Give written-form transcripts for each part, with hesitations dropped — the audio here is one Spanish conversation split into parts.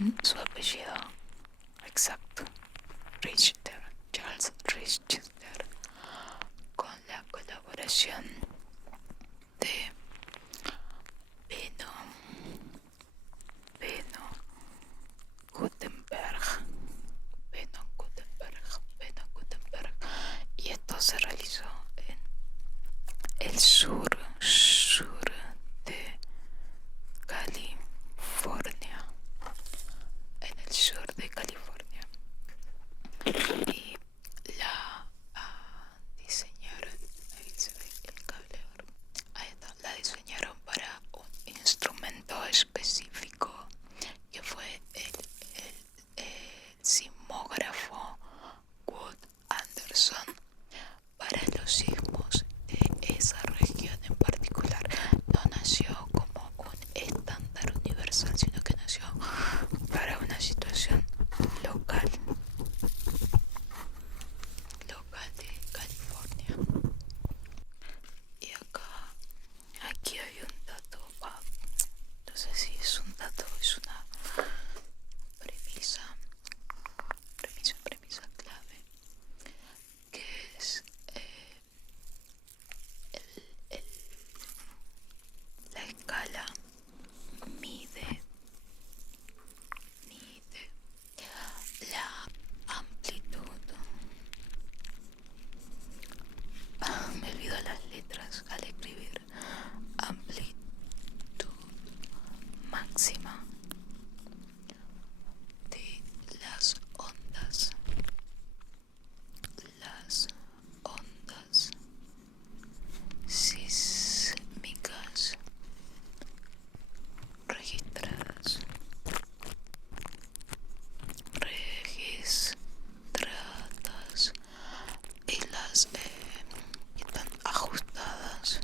en su apellido exacto, Richter, Charles Richter, con la colaboración de Beno, Beno Gutenberg, Beno Gutenberg, y esto se realizó en el sur de California, en el sur de California. Y la diseñaron, ahí se ve el cable, ahí está, la diseñaron para un instrumento específico que fue el sismógrafo Wood Anderson para los sismos de esa región en particular. No nació como un estándar universal, sino que nació para una situación local de California. Y aquí hay un dato, no sé si es un dato, es una premisa clave, que es el, la escala mide la amplitud. Me olvido las letras al escribir. Amplitud máxima de las ondas sísmicas registradas y las están ajustadas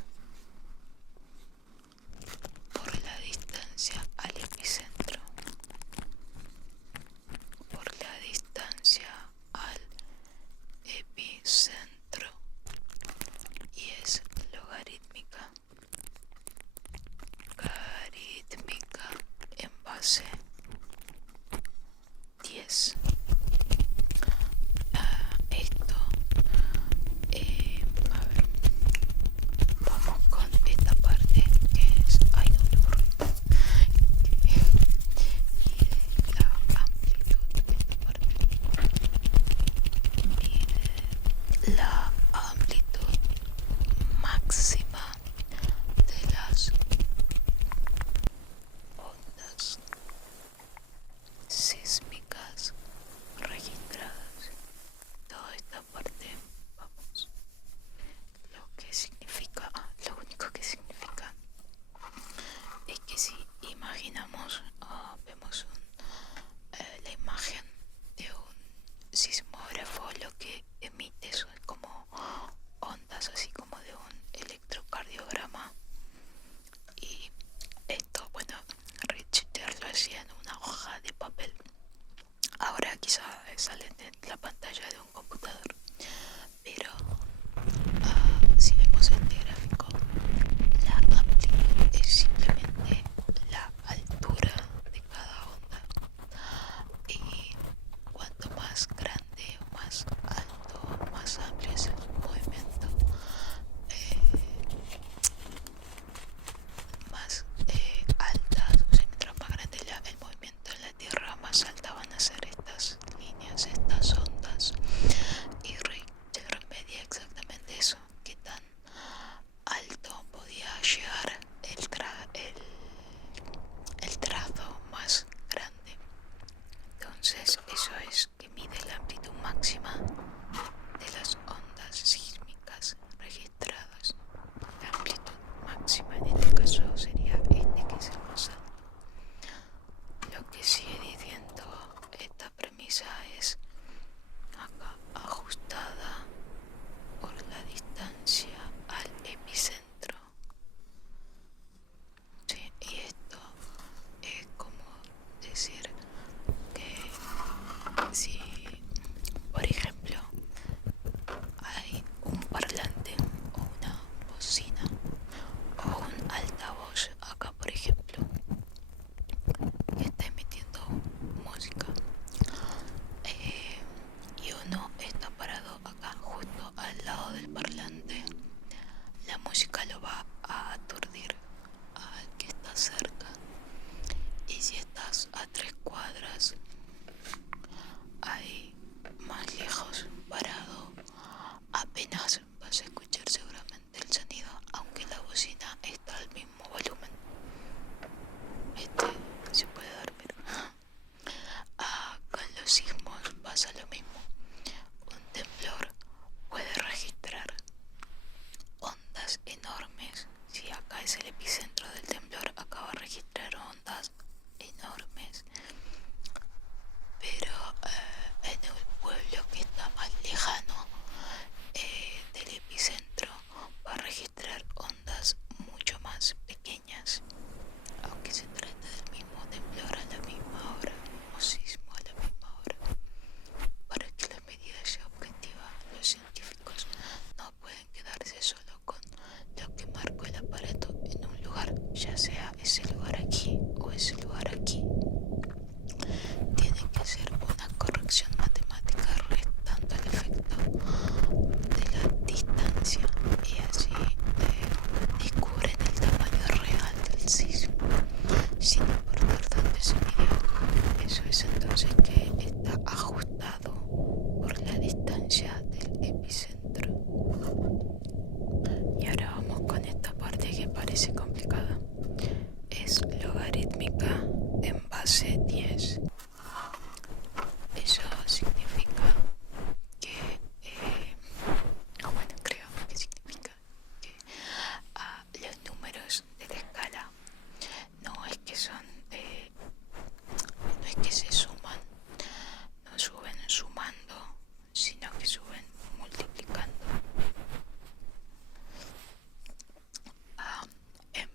por la distancia al epicentro, y es logarítmica en base 10. Esto, a ver, vamos con esta parte que es, ay no, y la amplitud de esta parte, mide la amplitud máxima de las ondas es el epicentro del temblor, acaba de registrar ondas enormes, pero en el pueblo que está más lejano del epicentro va a registrar ondas mucho más pequeñas, aunque se trata del mismo temblor a la misma hora, o sismo a la misma hora. Para que la medida sea objetiva, los científicos no pueden quedarse solo con lo que marcó el aparato en un lugar, ya sea ese lugar aquí o ese lugar aquí. Tienen que hacer una corrección matemática restando el efecto de la distancia y así descubren el tamaño real del sismo, sin importar dónde se midió. Eso es entonces que está ajustado por la distancia del epicentro. Y ahora vamos con esta parte que parece complicada. Es logarítmica en base 10. Eso significa que, bueno, creo que significa que los números de la escala no es que son, no es que se suman, no suben sumando, sino que suben multiplicando. En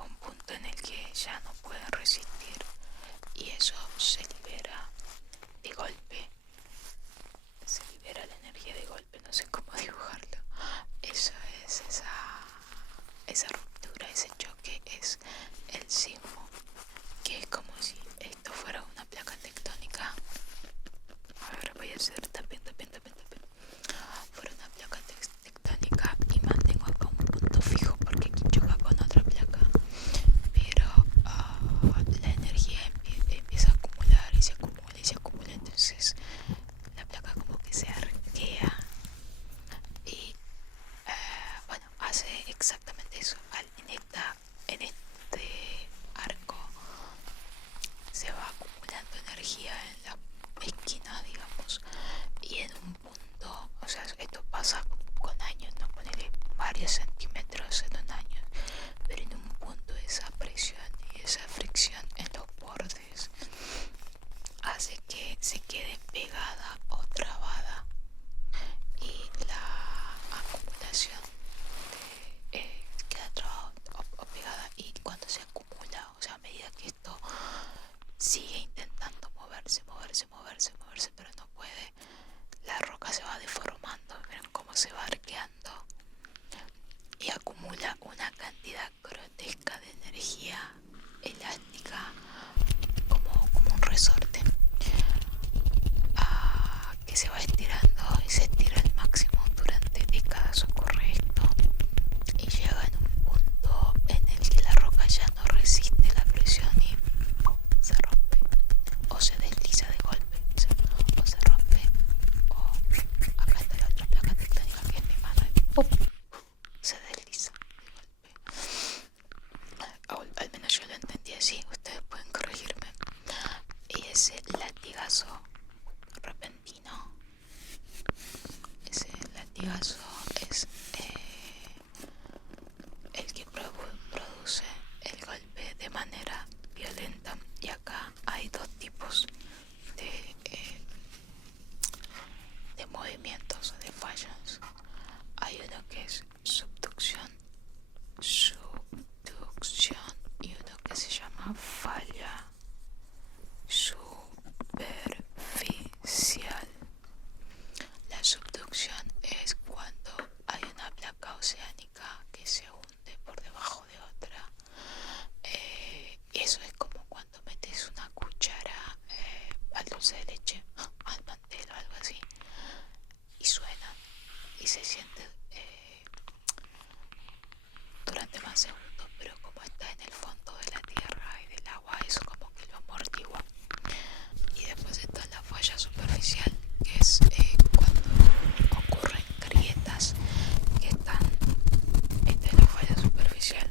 llega un punto en el que ya no pueden resistir y eso se libera de golpe, se libera la energía de golpe, no sé cómo dibujarlo. Eso es esa ruptura, ese choque es el sismo, que es como si esto fuera una placa tectónica. Ahora voy a hacer tapen. Fuera una placa tectónica y mantengo acá un punto fijo porque aquí choca con otra placa, pero la energía empieza a acumular y se acumula y se acumula, entonces la placa como que se arquea y bueno, hace exactamente eso. En este arco se va acumulando energía en la esquina, digamos, y en un punto, o sea, esto pasa con años, no ponerle varios centímetros en un año, pero en un punto esa presión y esa fricción en los bordes hace que se quede pegada o trabada y la acumulación queda trabada o pegada, y cuando se acumula, o sea, a medida que esto sigue intentando moverse, pero no puede, la roca se va deformando, ven cómo se va arqueando y acumula una cantidad grotesca de energía elástica como un resorte, que se va estirando y se estira al máximo. Durante décadas ocurre esto y llega en un punto en el que la roca ya no resiste la presión y ¡pum!, se rompe o se desliza de golpe, o se rompe, o acá está la otra placa tectónica que es mi mano y ¡pum!, se desliza de golpe. Al menos yo lo entendí así, ustedes pueden corregirme. Y ese latigazo repentino, ese latigazo es el que produce el golpe de manera violenta. Y acá hay dos tipos de movimientos, de fallas. Hay uno que es subducción y uno que se llama falla superficial. La subducción es cuando hay una placa oceánica que se hunde por debajo de otra. Eso es como cuando metes una cuchara al dulce de leche, al mantel o algo así, y suena y se siente durante más segundos, pero como está en el fondo de la tierra y del agua, eso como que lo amortigua. Y después está la falla superficial, que es cuando ocurren grietas que están entre la falla superficial.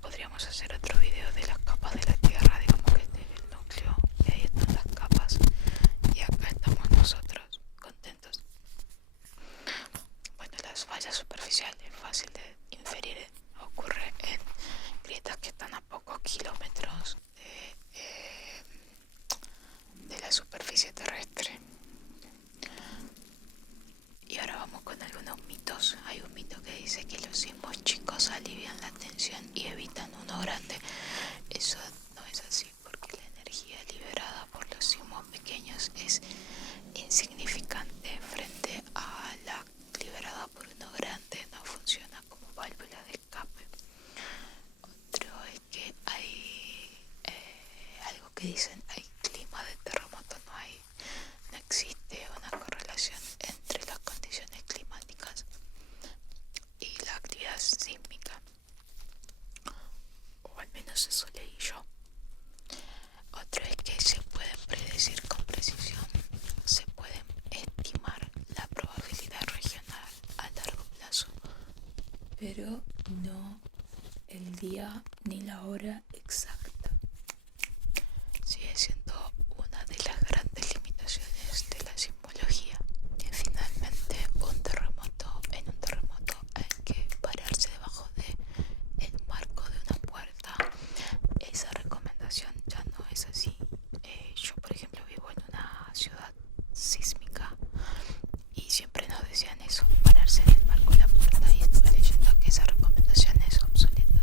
Podríamos hacer otro video de las capas de la tierra, digamos que este es el núcleo y ahí están las capas y acá estamos nosotros contentos. Bueno, las fallas superficiales es fácil de inferir, ocurre en grietas que están a pocos kilómetros de la superficie terrestre. Y ahora vamos con algunos mitos. Hay un mito que dice que los sismos chicos alivian la tensión y evitan uno grande. Eso no es así, porque la energía liberada por los sismos pequeños es insignificante frente a la liberada por uno grande. No funciona como válvula de escape. Otro es que hay algo que dicen, hay clima de terremoto, no existe una correlación entre las condiciones climáticas y la actividad sísmica, o al menos eso leí yo. Otro es que se pueden predecir con precisión, se pueden estimar la probabilidad regional a largo plazo, pero no el día ni la hora exacta. Sigue siendo una de las grandes limitaciones de la sismología, que finalmente en un terremoto hay que pararse debajo del marco de una puerta. Esa recomendación ya no es así. Yo, por ejemplo, vivo en una ciudad sísmica y siempre nos decían eso, pararse en el marco de la puerta, y estuve leyendo que esa recomendación es obsoleta.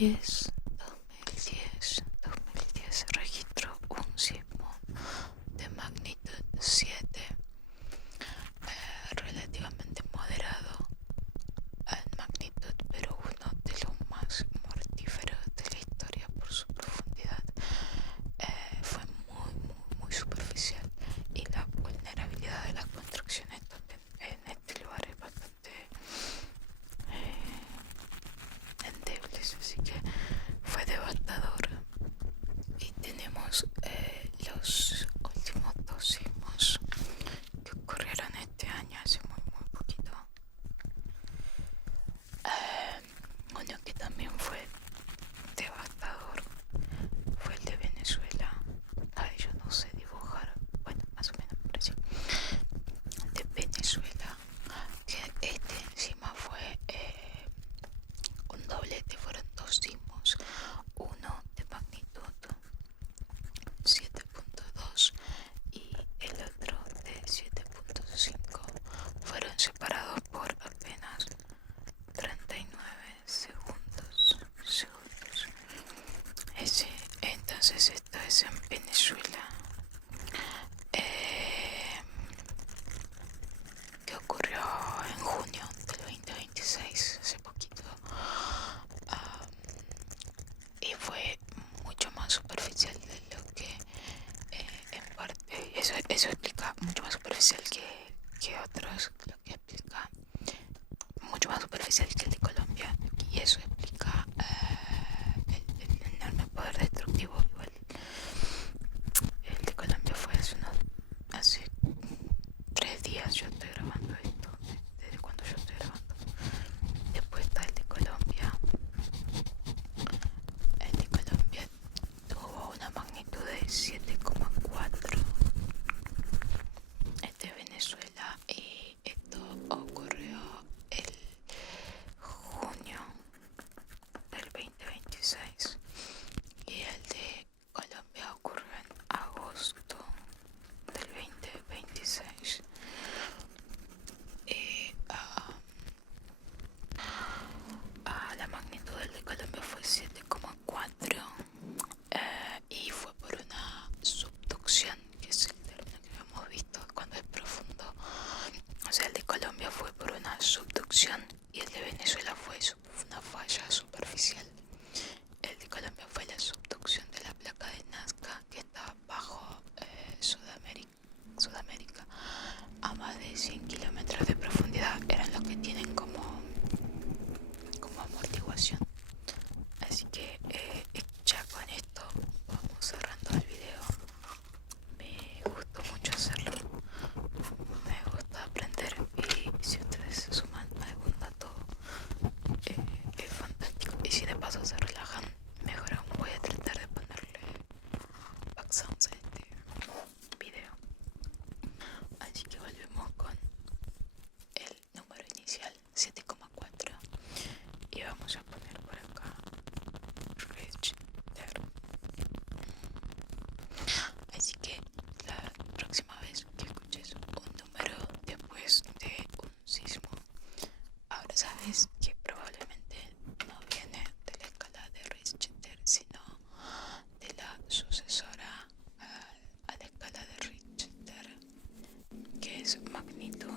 2010, 2010 registró un sismo de magnitud 7, relativamente moderado en magnitud, pero uno de los más mortíferos de la historia por su profundidad. Fue muy superficial, y la vulnerabilidad de las construcciones también en este lugar es bastante endebles, así que fue devastador. Y tenemos los últimos dos sismos que ocurrieron este año, hace muy poquito. Uno que también fue devastador fue el de Venezuela. Ay, yo no sé dibujar, bueno, más o menos por así. De Venezuela, que este encima fue un doblete, fueron dos sismos, uno de magnitud 7.2 y el otro de 7.5. Fueron separados por apenas 39 segundos. Entonces esto es en Venezuela. Que ocurrió en junio del 2026, hace poquito. Y fue mucho más superficial de lo que en parte eso explica mucho más superficial que otros, lo que explica mucho más superficial que el de Colombia, y eso explica el enorme poder destructivo. Igual el de Colombia fue hace 3 días. Yo estoy grabando esto desde cuando yo estoy grabando. Después está el de Colombia. El de Colombia tuvo una magnitud de 7,4. Este es Venezuela, y esto ocurrió el junio del 2026, y el de Colombia ocurrió en agosto del 2026. Y la magnitud del de Colombia fue 7,4, y fue por una subducción, que es el término que habíamos visto cuando es profundo. O sea, el de Colombia fue por una subducción y el de Venezuela fue una falla superficial. El de Colombia fue la subducción de la placa de Nazca, que está bajo Sudamérica, a más de 100 kilómetros de profundidad. Eran los que tienen como amortiguación. Así que ya con esto vamos cerrando el video. Me gustó mucho hacerlo, me gusta aprender, y si ustedes se suman a algún dato es fantástico. Y si de paso se relajan, mejor aún. Voy a tratar de ponerle back sounds a este video. Así que volvemos con el número inicial, 7,4, y vamos a poner por acá Richter. Así que la próxima vez que escuches un número después de un sismo, ahora sabes que probablemente no viene de la escala de Richter, sino de la sucesora a la escala de Richter, que es magnitud